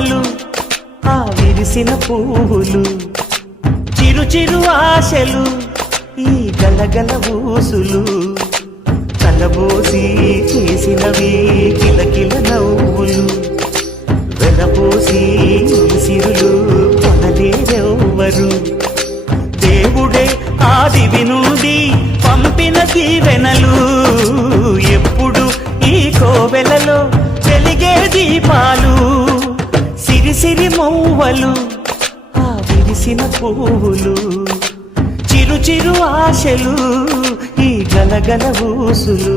మూవలు ఆ విరిసిన పువ్వులు చిరు చిరు ఆశలు ఈ గలగల ఊసులు కలబోసి చేసినవి కిలకిల నవ్వులు వెలబోసి సిరులు కొనలేరెవ్వరు దేవుడే ఆదివి నుండి పంపిన దీవెనలు ఎప్పుడు ఈ కోవెలలో వెలిగే దీపాలు సిరిసిరి మౌవలు ఆ విరిసిన పువ్వులు చిరు చిరు ఆశలు ఈ గలగల ఊసులు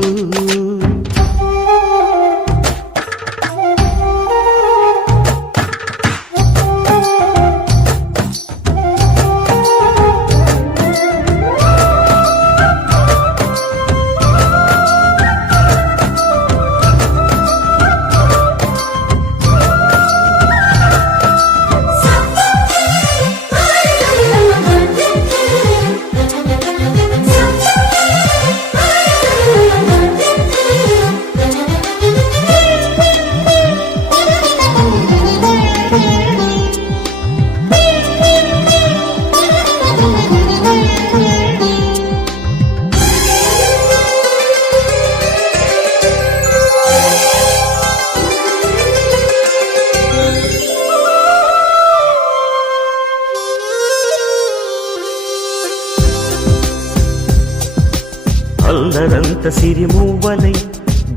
అల్లరంత సిరిమూవలై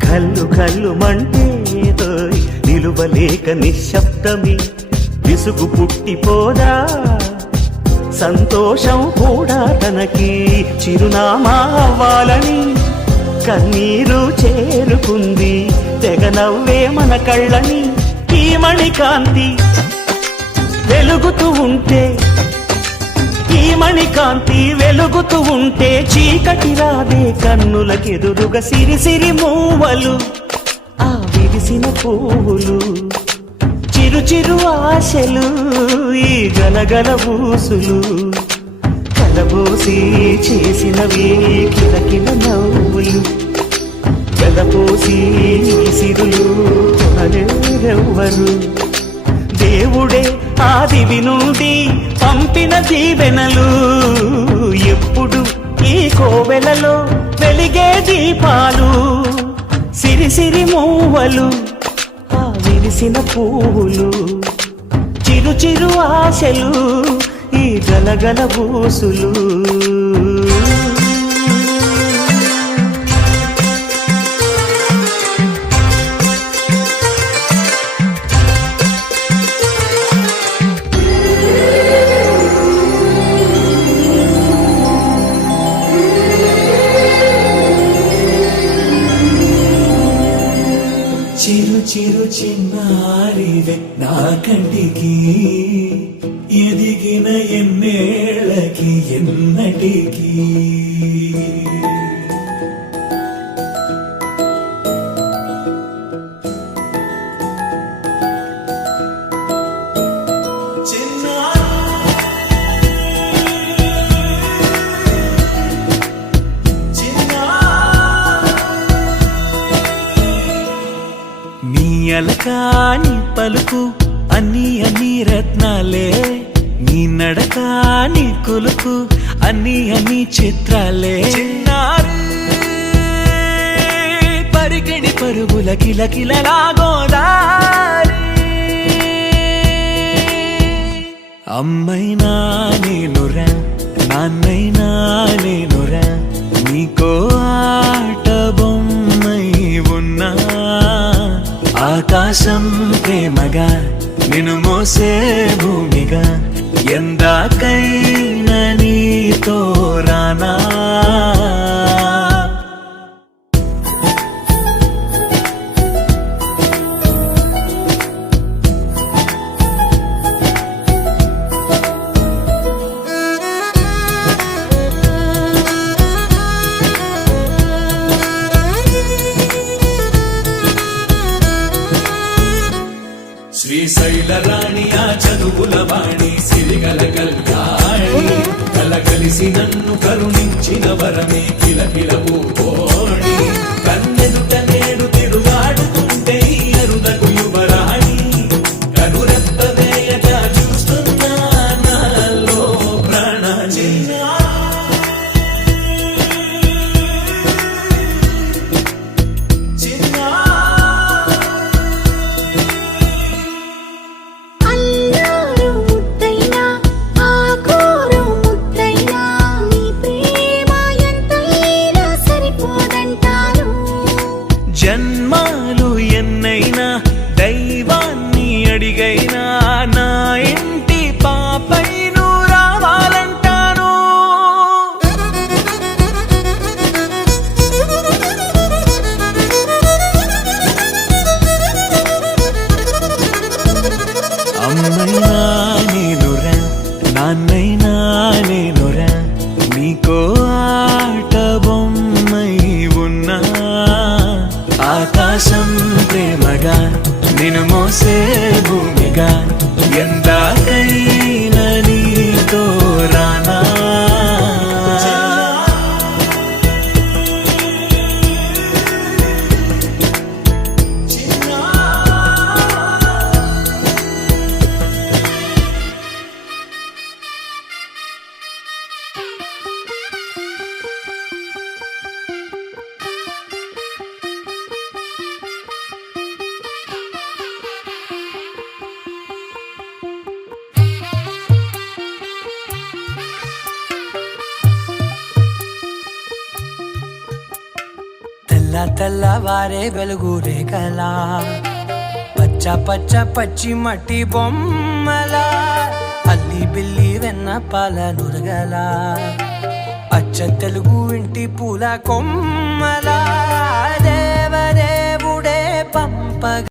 గల్లు గల్లు మంటే నిలువలేక నిశ్శబ్దమి విసుగు పుట్టిపోదా సంతోషం కూడా తనకి చిరునామా అవ్వాలని కన్నీరు చేరుకుంది తెగ నవ్వే మన కళ్ళని ఈ మణికాంతి వెలుగుతూ ఉంటే ఈ మణికాంతి వెలుగుతూ ఉంటే చీకటి రాదే కన్నులకెదురుగా సిరిసిరి మూవలు ఆ విరిసిన పువ్వులు చిరు చిరు ఆశలు ఈ గలగల ఊసులు కలబోసి చేసినవి కిలకిల నవ్వులు వెలపోసి సిరులు కొనలేరెవ్వరు దేవుడే ఆదివి నుండి పంపిన దీవెనలు ఎప్పుడు ఈ కోవెలలో వెలిగే దీపాలు సిరిసిరి మూవలు ఆ విరిసిన పువ్వులు చిరు చిరు ఆశలు ఈ గలగల ఊసులు చిరు చిరు చిన్నారివే నా కంటికి ఎదిగిన ఎన్నేళ్ళకి ఎన్నటికి అలకాని పలుకు అన్ని అన్ని రత్నాలే నీ నడకాని కులుకు అన్ని అన్ని చిత్రాలే చిన్నారు పరిగణి పరుగుల కిలకిలలాగోదారి అమ్మైనా నేనురా నాన్నైనా నేనురా నీకో ఆట బొమ్మై ఉన్నా ఆకాశం ప్రేమగా నిన్ను మోసే భూమిగా ఎందాకైనా నీతో రానా శ్రీశైల రాణి ఆ చదువుల వాణి సిరిగల కళ్యాణి కలగలిసి నన్ను కరుణించిన వరమే కిలకిల ఓడి కన్నెదుట నేడు తిరుగాడుతుంటే అరుదకు యువరాణి కనురెప్ప జన్మాలు ఎన్నైనా దైవాన్ని అడిగైనా నా ఇంటి పాపై నువ్వు రావాలంటాను. అమ్మైనా నేనురా నాన్నైనా నేనురా నీకో ఆట బొమ్మై ఉన్నా. ఆకాశం ప్రేమగా నిన్ను మోసే భూమిగా ఎందాకైనా నీతో రానా. తెల్లవారే వెలుగు రేఖలా పచ్చ పచ్చ పచ్చి మట్టి బొమ్మలా అల్లి బిల్లి వెన్న పాల నురగలా అచ్చ తెలుగు ఇంటి పూల కొమ్మలా దేవదేవుడే పంపగా